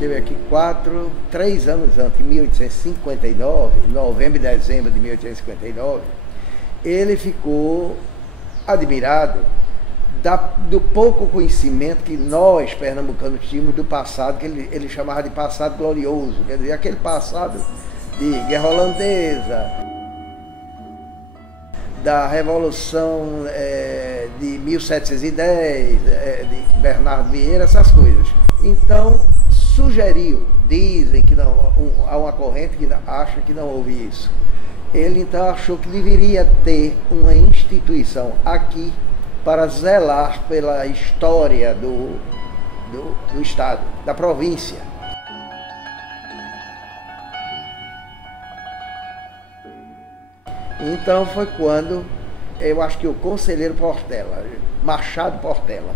esteve aqui 3 anos antes, em 1859, novembro e dezembro de 1859, ele ficou admirado do pouco conhecimento que nós, pernambucanos, tínhamos do passado, que ele chamava de passado glorioso, quer dizer, aquele passado de guerra holandesa, da Revolução de 1710, de Bernardo Vieira, essas coisas. Então, sugeriu, dizem que não, há uma corrente que acha que não houve isso. Ele então achou que deveria ter uma instituição aqui para zelar pela história do estado, da província. Então foi quando, eu acho que o conselheiro Portela, Machado Portela,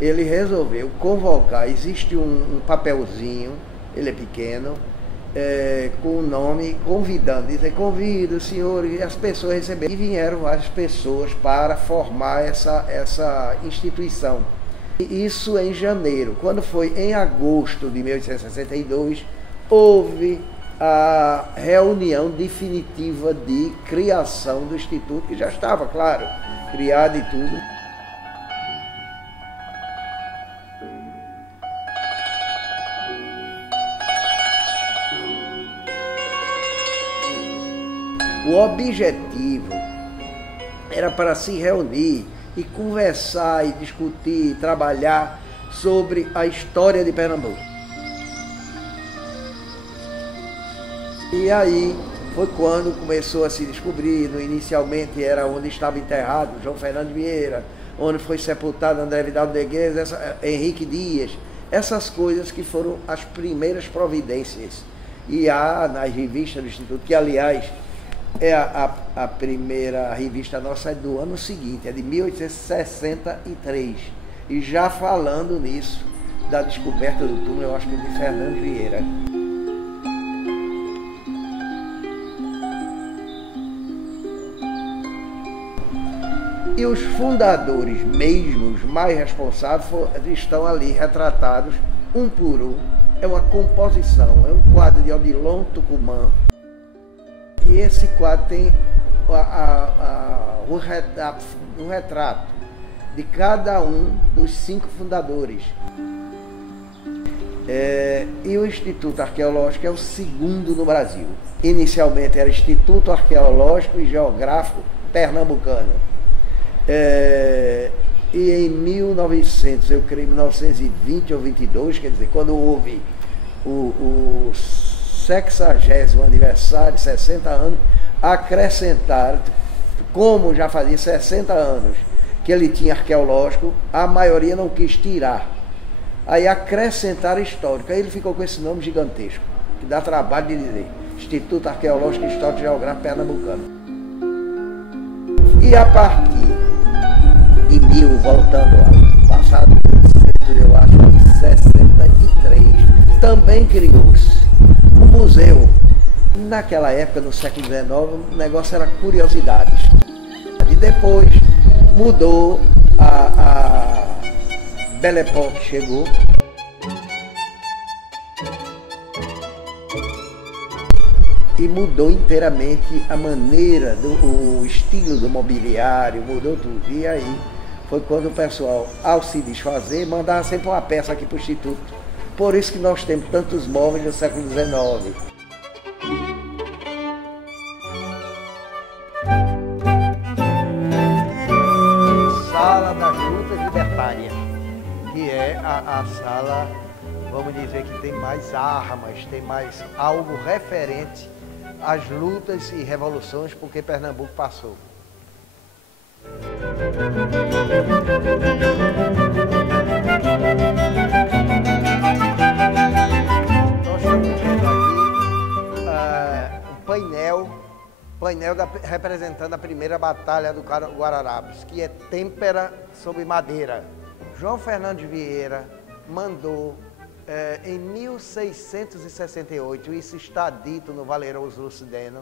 ele resolveu convocar, existe um papelzinho, ele é pequeno, com o nome, convidando, dizer, convido o senhor, e as pessoas receberam. E vieram várias pessoas para formar essa instituição. E isso em janeiro. Quando foi em agosto de 1862, houve a reunião definitiva de criação do Instituto, que já estava, claro, criado e tudo. O objetivo era para se reunir e conversar e discutir, trabalhar sobre a história de Pernambuco. E aí foi quando começou a se descobrir, inicialmente era onde estava enterrado João Fernando Vieira, onde foi sepultado André Vidal de Guedes, Henrique Dias, essas coisas que foram as primeiras providências. E há nas revistas do Instituto, que aliás a primeira revista nossa é do ano seguinte, é de 1863, e já falando nisso, da descoberta do túmulo, eu acho que de Fernando Vieira. E os fundadores mesmos, mais responsáveis, estão ali retratados, um por um. É uma composição, é um quadro de Odilon Tucumã. E esse quadro tem o retrato de cada um dos 5 fundadores. E o Instituto Arqueológico é o segundo no Brasil. Inicialmente era Instituto Arqueológico e Geográfico Pernambucano. E em 1900, eu creio 1920 ou 22, quer dizer, quando houve o 60º aniversário, 60 anos, acrescentaram, como já fazia 60 anos que ele tinha arqueológico, a maioria não quis tirar. Aí acrescentaram histórico, aí ele ficou com esse nome gigantesco, que dá trabalho de dizer, Instituto Arqueológico e Histórico Geográfico Pernambucano. E a partir de voltando lá, passado, eu acho que 63, também criou-se um museu. Naquela época, no século XIX, o negócio era curiosidades. E depois mudou, a Belle Époque chegou. E mudou inteiramente a maneira, o estilo do mobiliário, mudou tudo. E aí foi quando o pessoal, ao se desfazer, mandava sempre uma peça aqui para o Instituto. Por isso que nós temos tantos móveis no século XIX. Sala das Lutas Libertárias, que é a sala, vamos dizer, que tem mais armas, tem mais algo referente às lutas e revoluções por que Pernambuco passou. Nós estamos vendo aqui um painel representando a primeira batalha do Guararapes, que é têmpera sobre madeira. João Fernando Vieira mandou, em 1668, isso está dito no Valeroso Lucideno,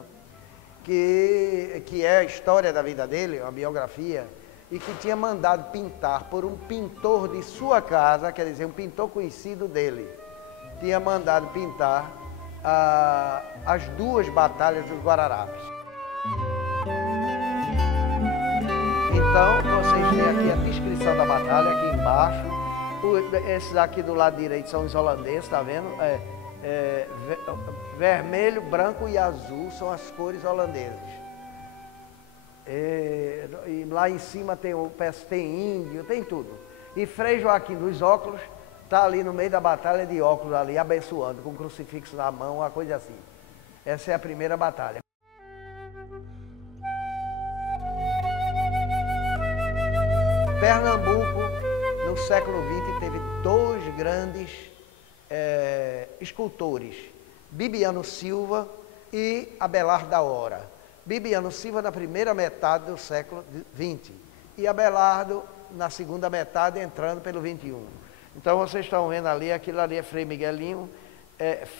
que é a história da vida dele, uma biografia, e que tinha mandado pintar por um pintor de sua casa, quer dizer, um pintor conhecido dele, tinha mandado pintar as duas batalhas dos Guararapes. Então, vocês têm aqui a descrição da batalha, aqui embaixo. Esses aqui do lado direito são os holandeses, tá vendo? Vermelho, branco e azul são as cores holandesas. E lá em cima tem índio, tem tudo. E Frei Joaquim dos óculos está ali no meio da batalha de óculos ali, abençoando, com um crucifixo na mão, uma coisa assim. Essa é a primeira batalha. Pernambuco, no século XX, teve dois grandes escultores, Bibiano Silva e Abelardo da Hora. Bibiano Silva na primeira metade do século XX e Abelardo na segunda metade, entrando pelo XXI. Então vocês estão vendo ali, aquilo ali é Frei Miguelinho,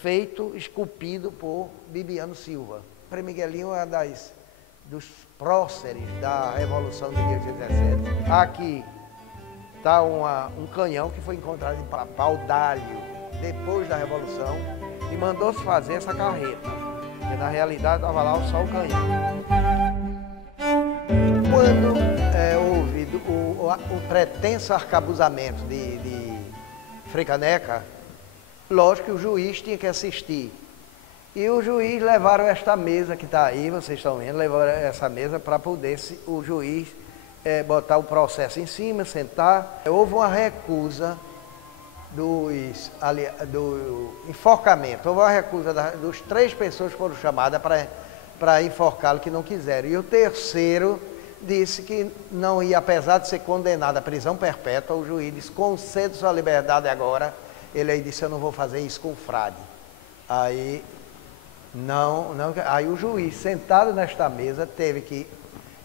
feito, esculpido por Bibiano Silva. Frei Miguelinho é dos próceres da Revolução de 1817. Aqui está um canhão que foi encontrado em Paudalho, depois da Revolução, e mandou-se fazer essa carreta, porque na realidade estava lá só o canhão. Quando houve o pretenso arcabuzamento de Frei Caneca, lógico que o juiz tinha que assistir. E o juiz levaram esta mesa que está aí, vocês estão vendo, levaram essa mesa para poder o juiz botar o processo em cima, sentar. Houve uma recusa do enforcamento, houve uma recusa dos 3 pessoas que foram chamadas para enforcá-lo, que não quiseram. E o terceiro disse que não ia, apesar de ser condenado à prisão perpétua, o juiz disse, concede sua liberdade agora. Ele aí disse, eu não vou fazer isso com o frade. Aí o juiz, sentado nesta mesa, teve que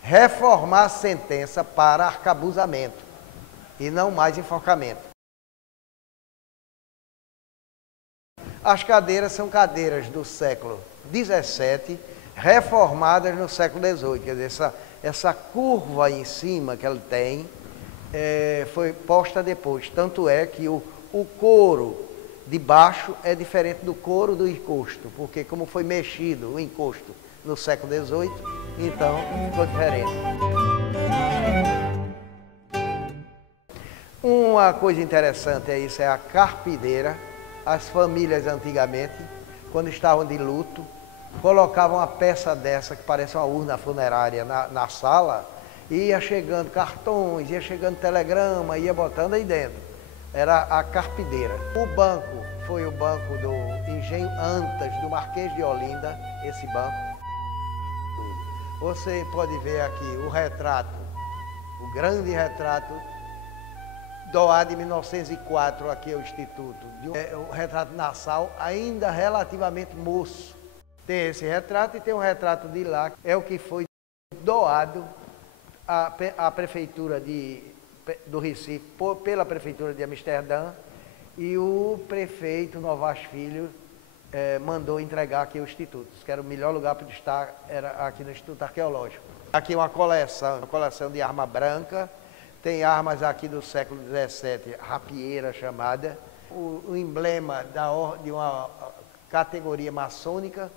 reformar a sentença para arcabuzamento e não mais enforcamento. As cadeiras são cadeiras do século XVII, reformadas no século XVIII. Quer dizer, essa curva em cima que ela tem foi posta depois. Tanto é que o couro de baixo é diferente do couro do encosto, porque como foi mexido o encosto no século XVIII, então ficou diferente. Uma coisa interessante é a carpideira. As famílias antigamente, quando estavam de luto, colocavam uma peça dessa, que parece uma urna funerária, na sala, e ia chegando cartões, ia chegando telegrama, ia botando aí dentro. Era a carpideira. O banco foi o banco do Engenho Antas, do Marquês de Olinda, esse banco. Você pode ver aqui o retrato, o grande retrato, doado em 1904 aqui ao Instituto. O retrato Nassau, ainda relativamente moço. Tem esse retrato e tem um retrato de lá, é o que foi doado à Prefeitura do Recife, pela Prefeitura de Amsterdã, e o prefeito Novaes Filho mandou entregar aqui ao Instituto. Que era o melhor lugar para estar, era aqui no Instituto Arqueológico. Aqui uma coleção de arma branca, tem armas aqui do século XVII, rapieira chamada, o emblema de uma categoria maçônica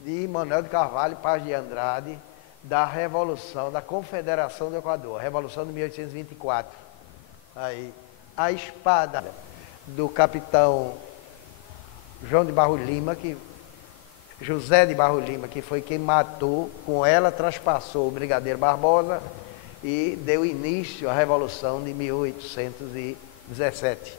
de Manuel de Carvalho Paz de Andrade, da Revolução, da Confederação do Equador, a Revolução de 1824. Aí, a espada do capitão José de Barro Lima, que foi quem matou, com ela traspassou o Brigadeiro Barbosa e deu início à Revolução de 1817.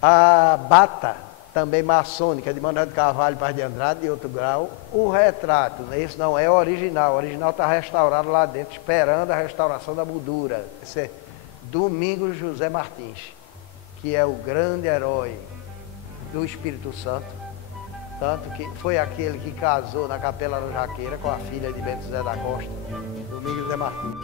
A bata, também maçônica, de Manuel de Carvalho Paz de Andrade, de outro grau. O retrato, esse não é o original está restaurado lá dentro, esperando a restauração da moldura. Esse é Domingos José Martins, que é o grande herói do Espírito Santo, tanto que foi aquele que casou na Capela da Jaqueira com a filha de Bento José da Costa, Domingos José Martins.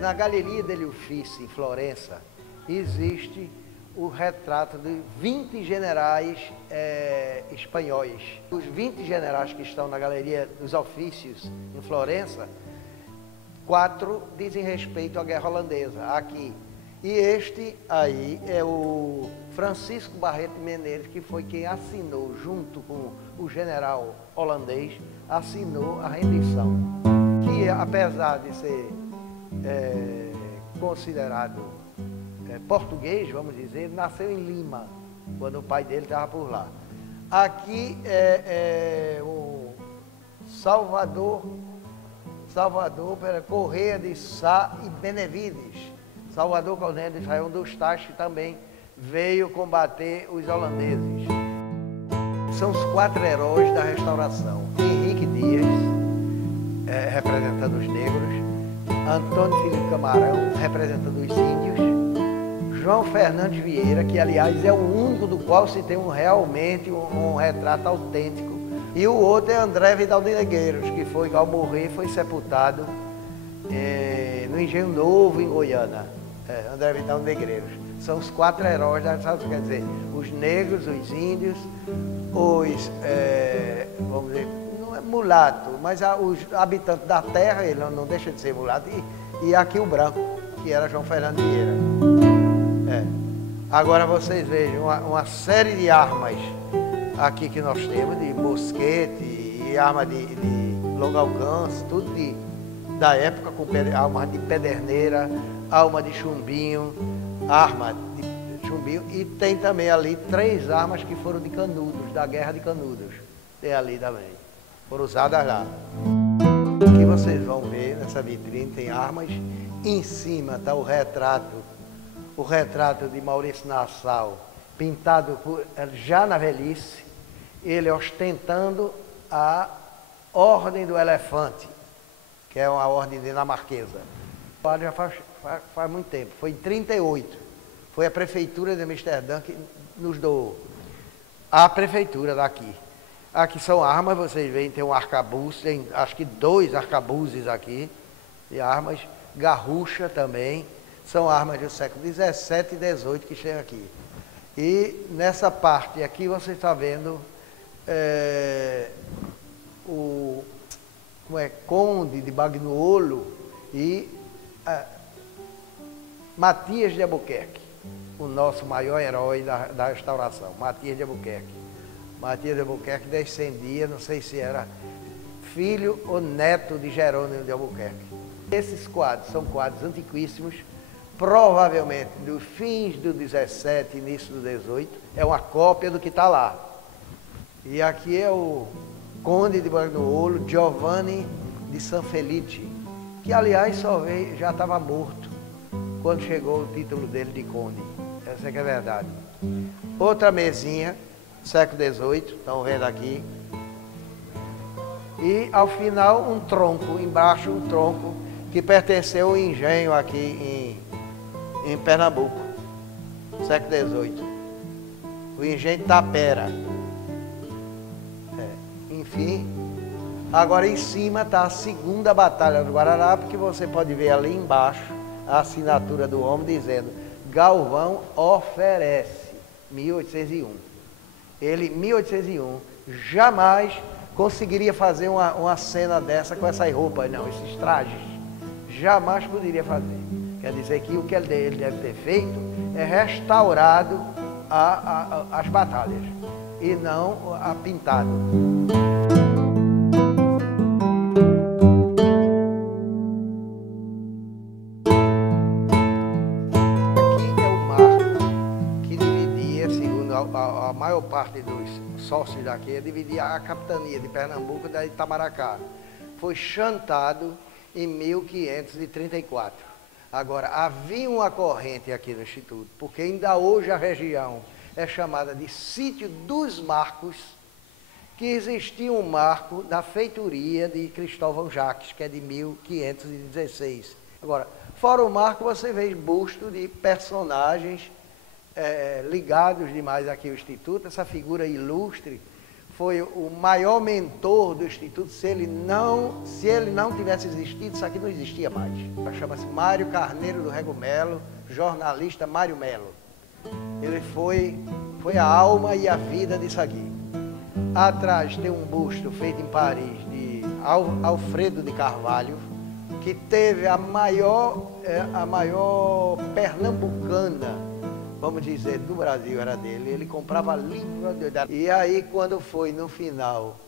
Na Galeria degli Uffizi, em Florença, existe o retrato de 20 generais espanhóis. Os 20 generais que estão na Galeria dos Ofícios, em Florença, 4 dizem respeito à guerra holandesa, aqui. E este aí é o Francisco Barreto Menezes, que foi quem assinou, junto com o general holandês, assinou a rendição. Que apesar de ser considerado português, vamos dizer, nasceu em Lima, quando o pai dele estava por lá. Aqui é o Salvador Correia de Sá e Benevides. Salvador Correia de Sá é um dos tais que também veio combater os holandeses. São os 4 heróis da restauração. Henrique Dias, representando os negros. Antônio Filipe Camarão, representando os índios. João Fernandes Vieira, que aliás é o único do qual se tem realmente um retrato autêntico. E o outro é André Vidal de Negreiros, que foi, ao morrer, foi sepultado no Engenho Novo, em Goiânia. André Vidal de Negreiros. São os 4 heróis da restauração, quer dizer, os negros, os índios, os, vamos dizer, não é mulato, mas os habitantes da terra, ele não deixa de ser mulato, e aqui o branco, que era João Fernando Vieira. Agora vocês vejam uma série de armas aqui que nós temos, de mosquete e arma de longo alcance, tudo da época, com arma de pederneira, arma de chumbinho, arma de chumbinho, e tem também ali 3 armas que foram de Canudos, da Guerra de Canudos, tem ali também, foram usadas lá. O que vocês vão ver nessa vitrine tem armas, em cima está o retrato de Maurício Nassau, pintado já na velhice, ele ostentando a Ordem do Elefante, que é uma ordem dinamarquesa. Já faz muito tempo, foi em 1938, foi a prefeitura de Amsterdã que nos doou, a prefeitura daqui. Aqui são armas, vocês veem, tem um arcabuz, tem acho que 2 arcabuzes aqui, de armas, garrucha também, são armas do século XVII e XVIII que chegam aqui. E nessa parte aqui você está vendo o Conde de Bagnuolo e Matias de Albuquerque, o nosso maior herói da restauração, Matias de Albuquerque. Matias de Albuquerque descendia, não sei se era filho ou neto de Jerônimo de Albuquerque. Esses quadros são quadros antiquíssimos, provavelmente dos fins do 17, início do 18, é uma cópia do que está lá. E aqui é o Conde de Bagnuolo, Giovanni de Sanfelice, que aliás já estava morto quando chegou o título dele de Conde. Essa é que é a verdade. Outra mesinha, século XVIII, estão vendo aqui. E ao final um tronco, embaixo um tronco que pertenceu ao engenho aqui em Pernambuco, século XVIII. O engenho Tapera. Enfim, agora em cima está a segunda batalha do Guararapes, porque você pode ver ali embaixo a assinatura do homem dizendo Galvão oferece, 1801. Ele, 1801, jamais conseguiria fazer uma cena dessa com essas roupas, não, esses trajes. Jamais poderia fazer. Quer dizer que o que ele deve ter feito é restaurado as batalhas e não pintado. Aqui é o marco que dividia, segundo a maior parte dos sócios daqui, dividia a capitania de Pernambuco da Itamaracá. Foi chantado em 1534. Agora, havia uma corrente aqui no Instituto, porque ainda hoje a região é chamada de Sítio dos Marcos, que existia um marco da feitoria de Cristóvão Jacques, que é de 1516. Agora, fora o marco, você vê busto de personagens ligados demais aqui ao Instituto. Essa figura ilustre foi o maior mentor do Instituto. Se ele não tivesse existido, isso aqui não existia mais. Chama-se Mário Carneiro do Rego Melo, jornalista Mário Melo. Ele foi a alma e a vida disso aqui. Atrás tem um busto feito em Paris de Alfredo de Carvalho, que teve a maior pernambucana, vamos dizer, do Brasil, era dele. Ele comprava livro. E aí, quando foi no final,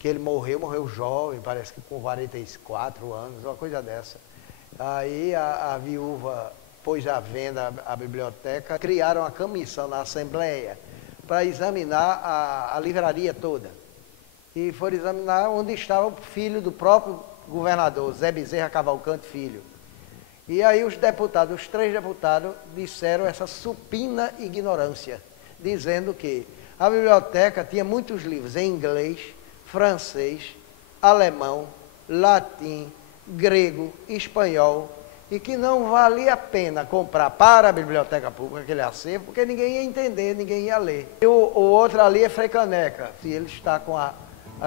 que ele morreu jovem, parece que com 44 anos, uma coisa dessa. Aí a viúva pôs à venda a biblioteca, criaram a comissão na Assembleia para examinar a livraria toda. E foram examinar onde estava o filho do próprio governador, Zé Bezerra Cavalcante Filho. E aí os deputados, os 3 deputados, disseram essa supina ignorância, dizendo que a biblioteca tinha muitos livros em inglês, francês, alemão, latim, grego, espanhol, e que não valia a pena comprar para a biblioteca pública aquele acervo, porque ninguém ia entender, ninguém ia ler. E o outro ali é Frei Caneca, e ele está com a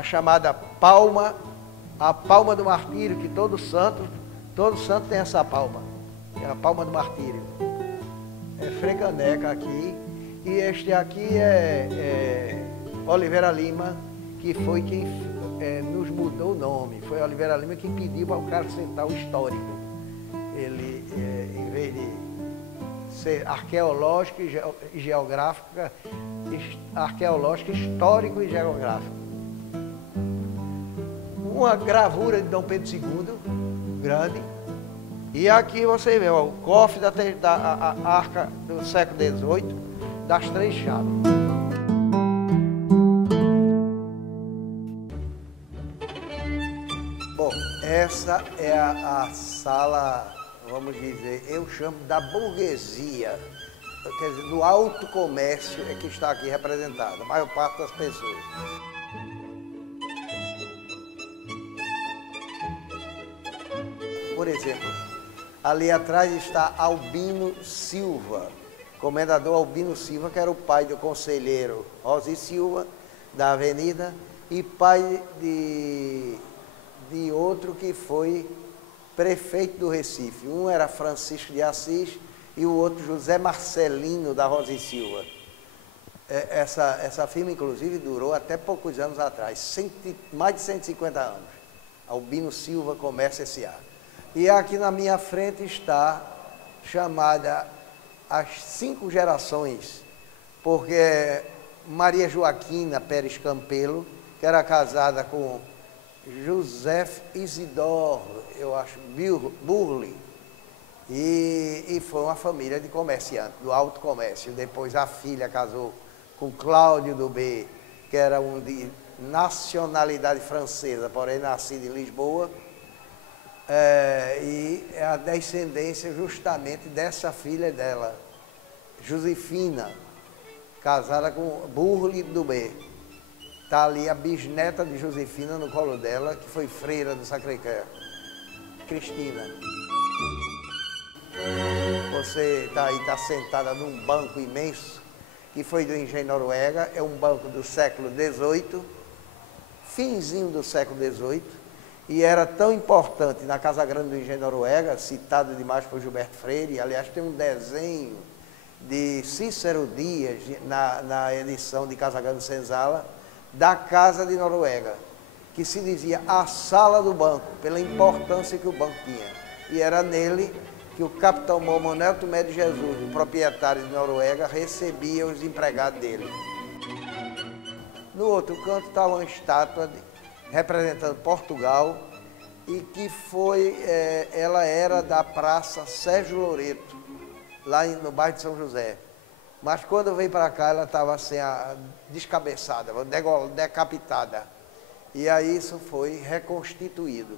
chamada palma, a palma do martírio, que todo santo tem essa palma, é a palma do martírio. É Frei Caneca aqui, e este aqui é Oliveira Lima, que foi quem nos mudou o nome. Foi Oliveira Lima quem pediu para o cara sentar o histórico. Ele, em vez de ser arqueológico e geográfico, arqueológico, histórico e geográfico. Uma gravura de Dom Pedro II, grande. E aqui você vê ó, o cofre da arca do século XVIII, das 3 chaves. Bom, essa é a sala, vamos dizer, eu chamo da burguesia, quer dizer, do alto comércio é que está aqui representado, a maior parte das pessoas. Por exemplo, ali atrás está Albino Silva, comendador Albino Silva, que era o pai do conselheiro Rosi Silva, da Avenida, e pai de outro que foi prefeito do Recife. Um era Francisco de Assis e o outro José Marcelino da Rosa e Silva. Essa firma, inclusive, durou até poucos anos atrás, mais de 150 anos. Albino Silva Comércio S.A. E aqui na minha frente está chamada as 5 gerações, porque Maria Joaquina Pérez Campelo, que era casada com José Isidoro, eu acho, Burli, e foi uma família de comerciantes, do alto comércio. Depois a filha casou com Cláudio do B, que era um de nacionalidade francesa, porém nascido em Lisboa, e é a descendência justamente dessa filha dela, Josefina, casada com Burli do B. Está ali a bisneta de Josefina no colo dela, que foi freira do Sacré-Cœur, Cristina. Você está aí, está sentada num banco imenso, que foi do Engenho Noruega, é um banco do século XVIII, finzinho do século XVIII, e era tão importante na Casa Grande do Engenho Noruega, citado demais por Gilberto Freire. Aliás, tem um desenho de Cícero Dias, na edição de Casa Grande Senzala, da Casa de Noruega, que se dizia a sala do banco, pela importância que o banco tinha. E era nele que o capitão Manuel Tomé de Jesus, o proprietário de Noruega, recebia os empregados dele. No outro canto está uma estátua representando Portugal, e que ela era da Praça Sérgio Loreto, lá no bairro de São José. Mas quando veio para cá, ela estava assim, descabeçada, decapitada. E aí isso foi reconstituído.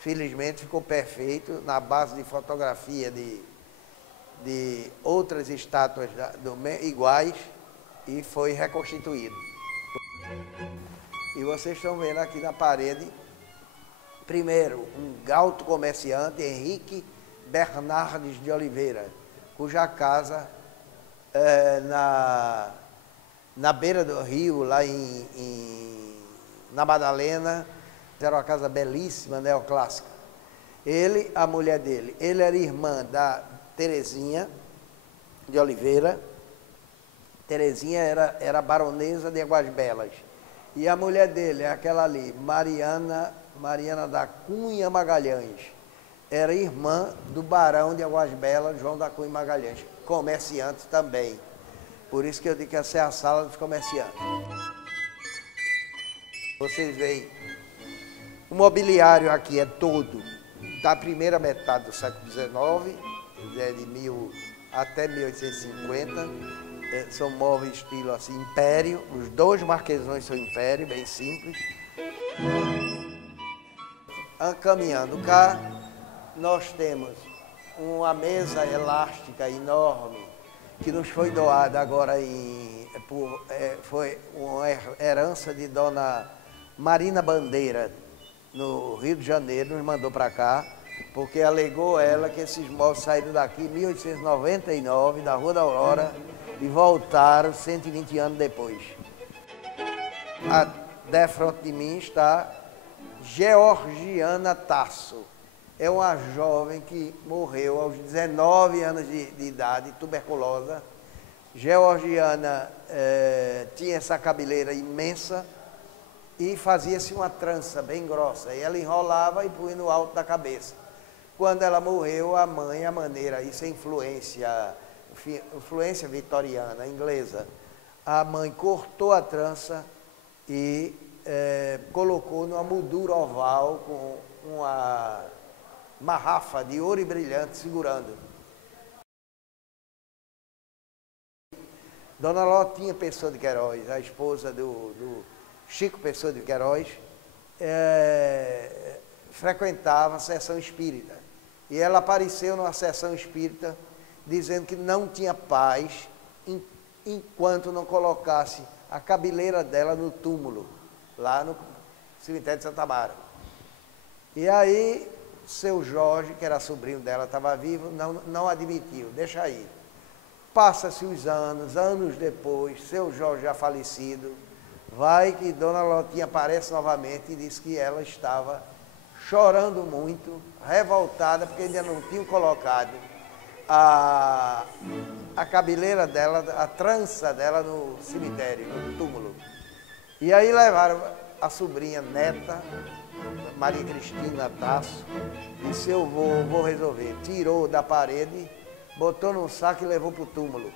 Felizmente ficou perfeito, na base de fotografia de outras estátuas iguais, e foi reconstituído. E vocês estão vendo aqui na parede, primeiro, um alto comerciante, Henrique Bernardes de Oliveira, cuja casa na beira do rio, lá na Madalena, era uma casa belíssima, neoclássica. Ele, a mulher dele, ele era irmã da Terezinha de Oliveira. Terezinha era baronesa de Águas Belas. E a mulher dele é aquela ali, Mariana da Cunha Magalhães. era irmã do barão de Águas Belas, João da Cunha Magalhães, comerciante também. Por isso que eu digo que essa é a sala dos comerciantes. Vocês veem, o mobiliário aqui é todo da primeira metade do século XIX, até 1850. São móveis estilo assim, império. Os dois marquesões são império, bem simples. Caminhando cá, nós temos uma mesa elástica enorme que nos foi doada agora foi uma herança de Dona Marina Bandeira, no Rio de Janeiro, nos mandou para cá, porque alegou ela que esses móveis saíram daqui em 1899, da Rua da Aurora, e voltaram 120 anos depois. Defronte de mim está Georgiana Tasso. É uma jovem que morreu aos 19 anos de idade, tuberculosa. Georgiana tinha essa cabeleira imensa e fazia-se uma trança bem grossa. E ela enrolava e punha no alto da cabeça. Quando ela morreu, a mãe, a maneira, isso é influência vitoriana, inglesa. A mãe cortou a trança e colocou numa moldura oval com uma marrafa de ouro e brilhante segurando. Dona Lotinha Pessoa de Queiroz, a esposa do Chico Pessoa de Queiroz, frequentava a sessão espírita. E ela apareceu numa sessão espírita dizendo que não tinha paz enquanto não colocasse a cabeleira dela no túmulo, lá no cemitério de Santa Mara. E aí, seu Jorge, que era sobrinho dela, estava vivo, não admitiu, deixa aí. Passa-se os anos depois, seu Jorge já falecido, vai que Dona Lotinha aparece novamente e diz que ela estava chorando muito, revoltada, porque ainda não tinham colocado a cabeleira dela, a trança dela no cemitério, no túmulo. E aí levaram a sobrinha neta, Maria Cristina Tasso, disse: eu vou resolver. Tirou da parede, botou num saco e levou para o túmulo.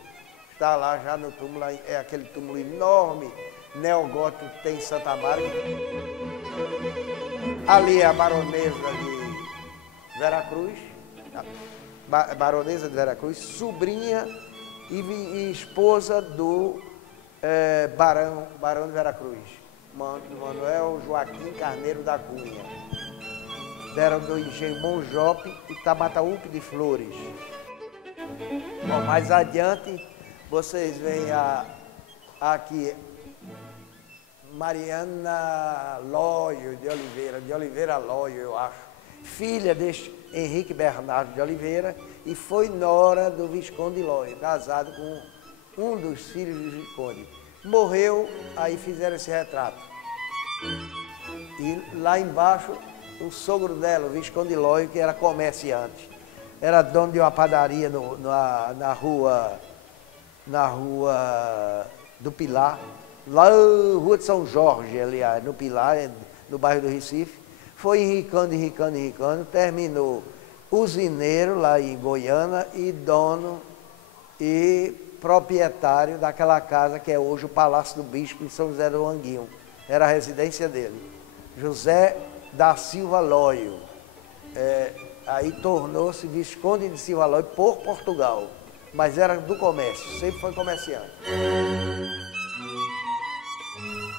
Está lá já no túmulo, é aquele túmulo enorme, neogótico que tem em Santa Mara. Ali é a baronesa de Veracruz, baronesa de Veracruz, sobrinha e esposa do barão de Veracruz, Manuel Joaquim Carneiro da Cunha. Deram do engenho Monjope e Tamataúpe de Flores. Bom, mais adiante, vocês veem aqui Mariana Lóio de Oliveira Lóio, eu acho, filha deste Henrique Bernardo de Oliveira, e foi nora do Visconde Lóio, casado com um dos filhos do Visconde. Morreu, aí fizeram esse retrato. E lá embaixo, o sogro dela, o Visconde Lóio, que era comerciante, era dono de uma padaria na rua do Pilar, lá na Rua de São Jorge, aliás, no Pilar, no bairro do Recife. Foi enricando, terminou usineiro lá em Goiânia e dono e proprietário daquela casa que é hoje o Palácio do Bispo em São José do Manguinho. Era a residência dele, José da Silva Lóio. Aí tornou-se Visconde de Silva Lóio por Portugal, mas era do comércio, sempre foi comerciante.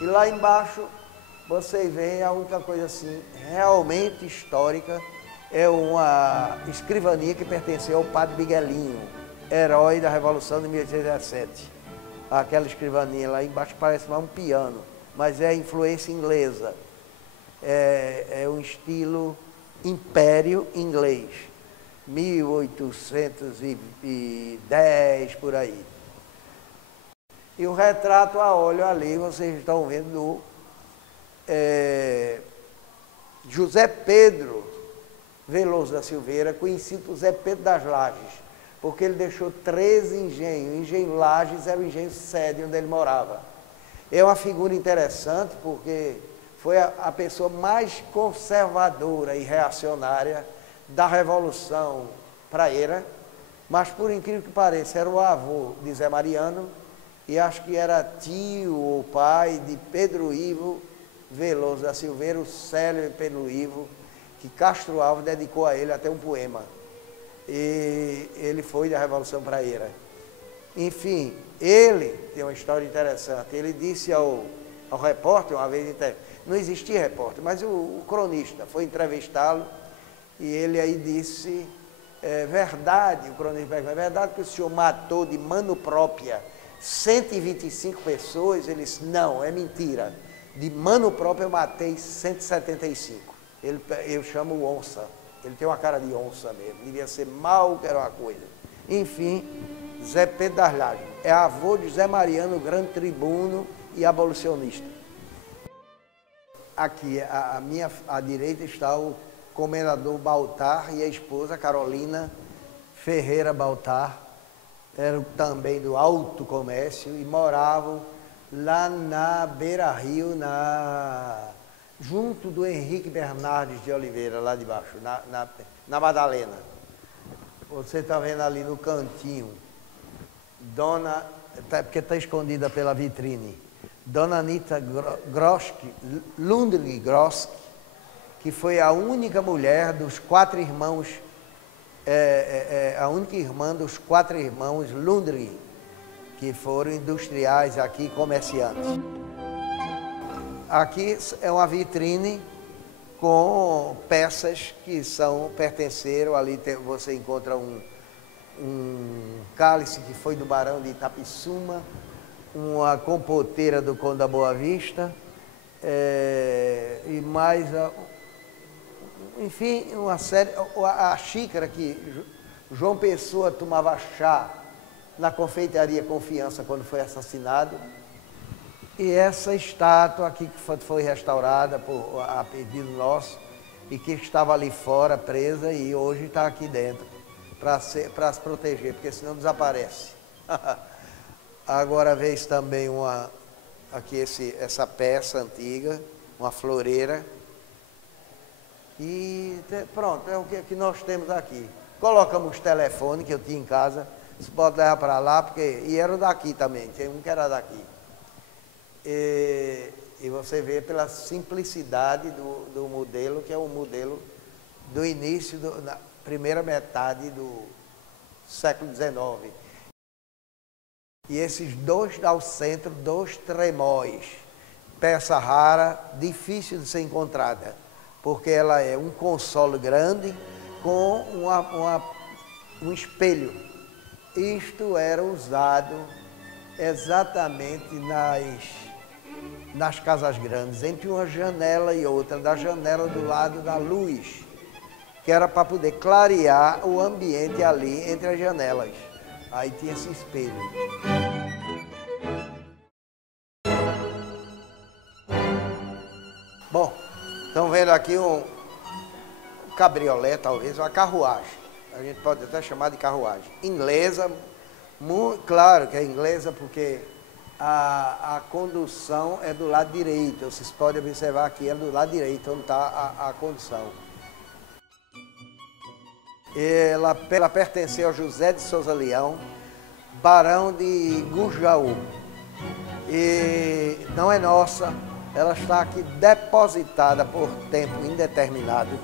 E lá embaixo, vocês veem a única coisa assim, realmente histórica, é uma escrivaninha que pertenceu ao Padre Miguelinho, herói da Revolução de 1817. Aquela escrivaninha lá embaixo parece mais um piano, mas é influência inglesa. É um estilo império inglês, 1810, por aí. E o retrato a óleo ali, vocês estão vendo José Pedro Veloso da Silveira, conhecido por Zé Pedro das Lages, porque ele deixou 13 engenhos. O engenho Lages era o engenho sede onde ele morava. É uma figura interessante porque foi a pessoa mais conservadora e reacionária da Revolução Praieira, mas por incrível que pareça, era o avô de Zé Mariano, e acho que era tio ou pai de Pedro Ivo Veloso da Silveira, o célebre Pedro Ivo, que Castro Alves dedicou a ele até um poema. E ele foi da Revolução Praieira. Enfim, ele tem uma história interessante. Ele disse ao repórter, uma vez, não existia repórter, mas o cronista foi entrevistá-lo, e ele aí disse, verdade, o cronista perguntou, é verdade que o senhor matou de mano própria 125 pessoas? Ele disse, não, é mentira. De mano próprio eu matei 175. Eu chamo onça. Ele tem uma cara de onça mesmo. Devia ser mal que era uma coisa. Enfim, Zé Pedro das Lajes é avô de Zé Mariano, grande tribuno e abolicionista. Aqui, à direita está o comendador Baltar e a esposa Carolina Ferreira Baltar. Eram também do alto comércio e moravam lá na Beira Rio, junto do Henrique Bernardes de Oliveira, lá de baixo, na Madalena. Você está vendo ali no cantinho, porque está escondida pela vitrine, Dona Anita Lundgren Grosk, que foi a única mulher dos 4 irmãos, a única irmã dos 4 irmãos Lundgren, que foram industriais aqui, comerciantes. Aqui é uma vitrine com peças que pertenceram, ali você encontra um cálice que foi do Barão de Itapissuma, uma compoteira do Conde da Boa Vista, e mais, enfim, uma série, a xícara que João Pessoa tomava chá na confeitaria Confiança quando foi assassinado, e essa estátua aqui que foi restaurada a pedido nosso e que estava ali fora presa e hoje está aqui dentro para se proteger, porque senão desaparece. Agora vejo também aqui essa peça antiga, uma floreira, e pronto, é o que nós temos aqui. Colocamos o telefone que eu tinha em casa, você pode levar para lá, e era daqui também, tem um que era daqui. E você vê pela simplicidade do modelo, que é o modelo do início, da primeira metade do século XIX. E esses dois ao centro, 2 tremóis, peça rara, difícil de ser encontrada, porque ela é um console grande com um espelho. Isto era usado exatamente nas casas grandes, entre uma janela e outra, da janela do lado da luz, que era para poder clarear o ambiente ali entre as janelas. Aí tinha esse espelho. Bom, estão vendo aqui um cabriolé, talvez, uma carruagem. A gente pode até chamar de carruagem. Inglesa, claro que é inglesa porque a condução é do lado direito. Vocês podem observar aqui, é do lado direito onde está a condução. Ela pertenceu a José de Souza Leão, barão de Gurjaú. E não é nossa, ela está aqui depositada por tempo indeterminado,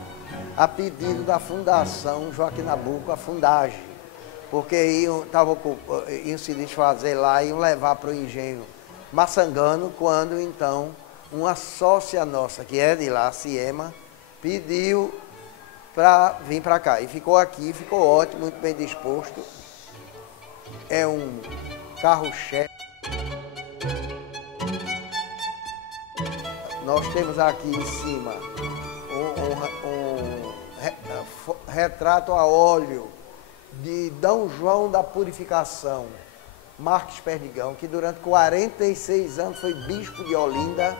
a pedido da Fundação Joaquim Nabuco, a Fundagem, porque iam se desfazer lá, iam levar para o engenho Maçangano, quando então uma sócia nossa, que é de lá, Ciema, pediu para vir para cá. E ficou aqui, ficou ótimo, muito bem disposto. É um carro-chefe. Nós temos aqui em cima um retrato a óleo de D. João da Purificação, Marques Perdigão, que durante 46 anos foi bispo de Olinda.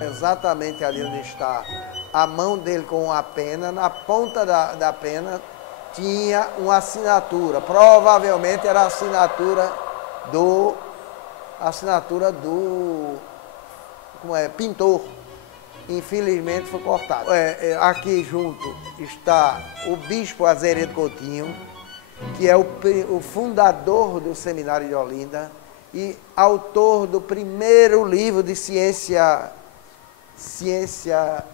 Exatamente ali onde está a mão dele com a pena, na ponta da pena tinha uma assinatura, provavelmente era a assinatura do pintor. infelizmente foi cortado. Aqui junto está o bispo Azeredo Coutinho, que é o fundador do Seminário de Olinda e autor do primeiro livro de ciência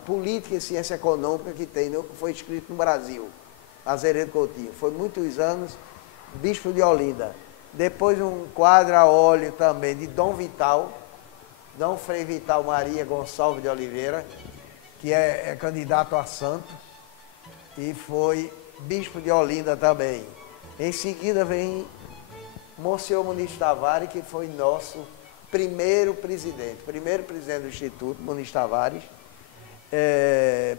política e ciência econômica que foi escrito no Brasil. Azeredo Coutinho. Foi muitos anos bispo de Olinda. Depois um quadro a óleo também de Dom Vital, Dom Frei Vital Maria Gonçalves de Oliveira, que é candidato a santo e foi bispo de Olinda também. Em seguida vem Monsenhor Muniz Tavares, que foi nosso primeiro presidente do Instituto, Muniz Tavares,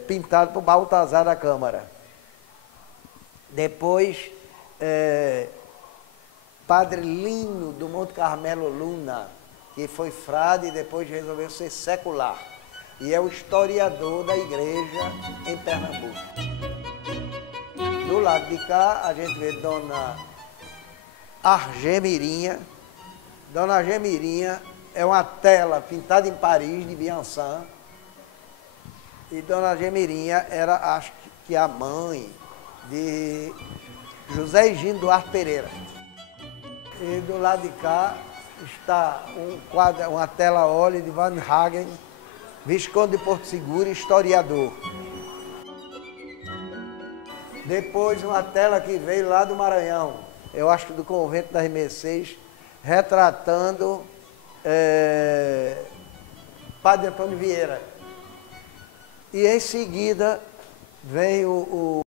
pintado por Baltazar da Câmara. Depois, Padre Lino do Monte Carmelo Luna, que foi frade e depois resolveu ser secular. E é o historiador da igreja em Pernambuco. Do lado de cá, a gente vê Dona Argemirinha. Dona Argemirinha é uma tela pintada em Paris, de Biançan. E Dona Argemirinha era, acho que, a mãe de José Higino Duarte Pereira. E do lado de cá está uma tela a óleo de Van Hagen, Visconde de Porto Seguro, historiador. Depois uma tela que veio lá do Maranhão, eu acho que do Convento das Mercês, retratando Padre Antônio Vieira. E em seguida vem o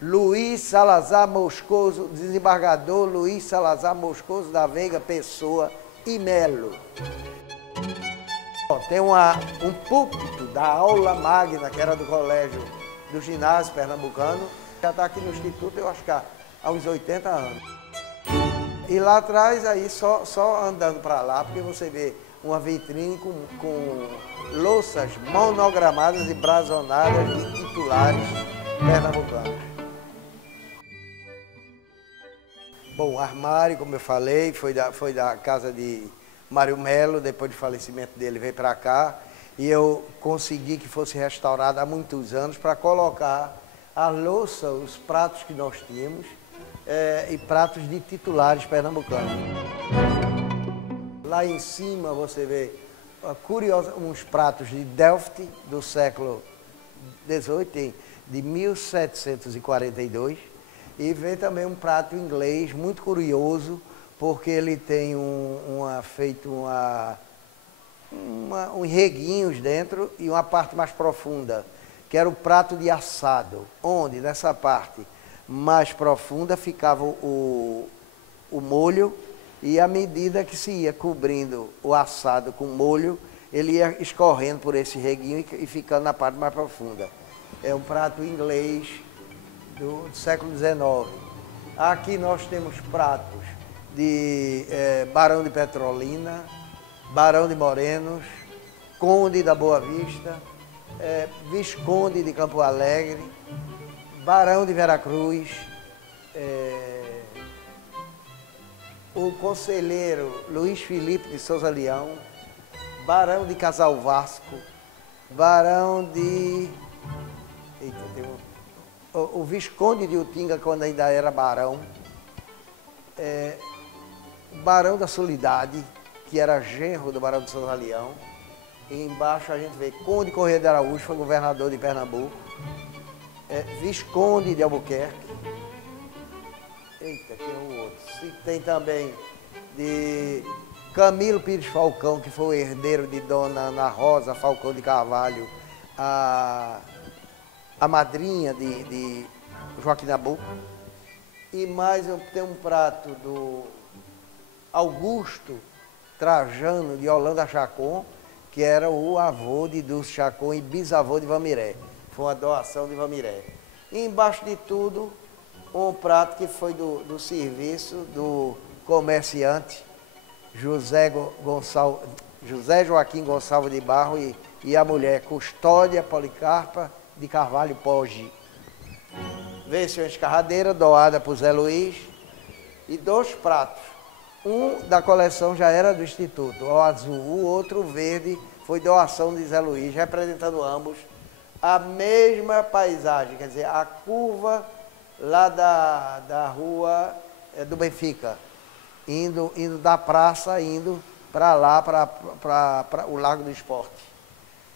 Luiz Salazar Moscoso, desembargador Luiz Salazar Moscoso da Veiga Pessoa e Melo. Tem um púlpito da aula magna, que era do colégio do ginásio pernambucano, já está aqui no Instituto, eu acho que há uns 80 anos. E lá atrás, aí só andando para lá, porque você vê uma vitrine com louças monogramadas e brazonadas de titulares pernambucanos. Bom, o armário, como eu falei, foi da casa de Mário Melo, depois do falecimento dele veio para cá, e eu consegui que fosse restaurado há muitos anos para colocar a louça, os pratos que nós tínhamos, e pratos de titulares pernambucanos. Lá em cima você vê uns pratos de Delft do século XVIII, de 1742, e vê também um prato inglês muito curioso, porque ele tem reguinhos dentro e uma parte mais profunda, que era o prato de assado, onde nessa parte mais profunda ficava o molho, e à medida que se ia cobrindo o assado com molho, ele ia escorrendo por esse reguinho e ficando na parte mais profunda. É um prato inglês do século XIX. Aqui nós temos pratos de Barão de Petrolina, Barão de Morenos, Conde da Boa Vista, Visconde de Campo Alegre, Barão de Veracruz, o conselheiro Luiz Felipe de Souza Leão, Barão de Casal Vasco, Barão de... Eita, tem o Visconde de Utinga, quando ainda era barão, Barão da Solidade, que era genro do Barão de Souza Leão. E embaixo a gente vê Conde Corrêa de Araújo, foi governador de Pernambuco, Visconde de Albuquerque. Eita, tem um outro. E tem também de Camilo Pires Falcão, que foi o herdeiro de Dona Ana Rosa Falcão de Carvalho, a madrinha de Joaquim Nabuco. E mais tem um prato do Augusto Trajano de Holanda Chacon, que era o avô de Dulce Chacon e bisavô de Vamiré. Foi uma doação de Vamiré. E embaixo de tudo, um prato que foi do serviço do comerciante José Joaquim Gonçalves de Barro e a mulher Custódia Policarpa de Carvalho Poggi. Veio uma escarradeira doada por Zé Luiz e 2 pratos. Um da coleção já era do Instituto, o azul, o outro o verde foi doação de Zé Luiz, representando ambos a mesma paisagem, quer dizer, a curva lá da rua do Benfica, indo da praça, indo para lá, para o Lago do Esporte.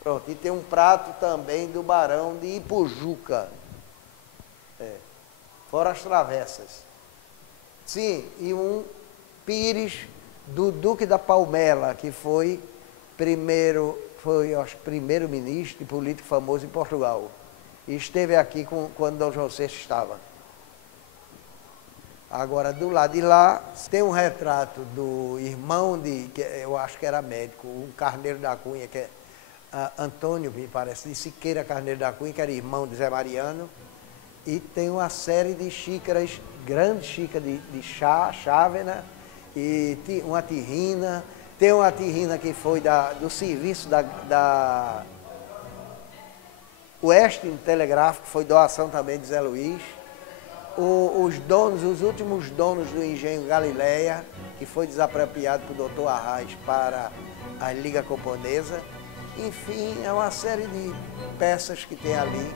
Pronto, e tem um prato também do Barão de Ipujuca, fora as travessas. Sim, e um pires do Duque da Palmela, que foi primeiro-ministro e político famoso em Portugal. E esteve aqui quando Dom João VI estava. Agora, do lado de lá, tem um retrato do irmão que eu acho que era médico, um Carneiro da Cunha, que é Antônio, me parece, de Siqueira Carneiro da Cunha, que era irmão de Zé Mariano. E tem uma série de xícaras, grandes xícaras de chávena, e uma terrina. Tem uma terrina que foi do serviço da Oeste Telegráfico, foi doação também de Zé Luiz. Os últimos donos do engenho Galileia, que foi desapropriado por Dr. Arraes para a Liga Camponesa. Enfim, é uma série de peças que tem ali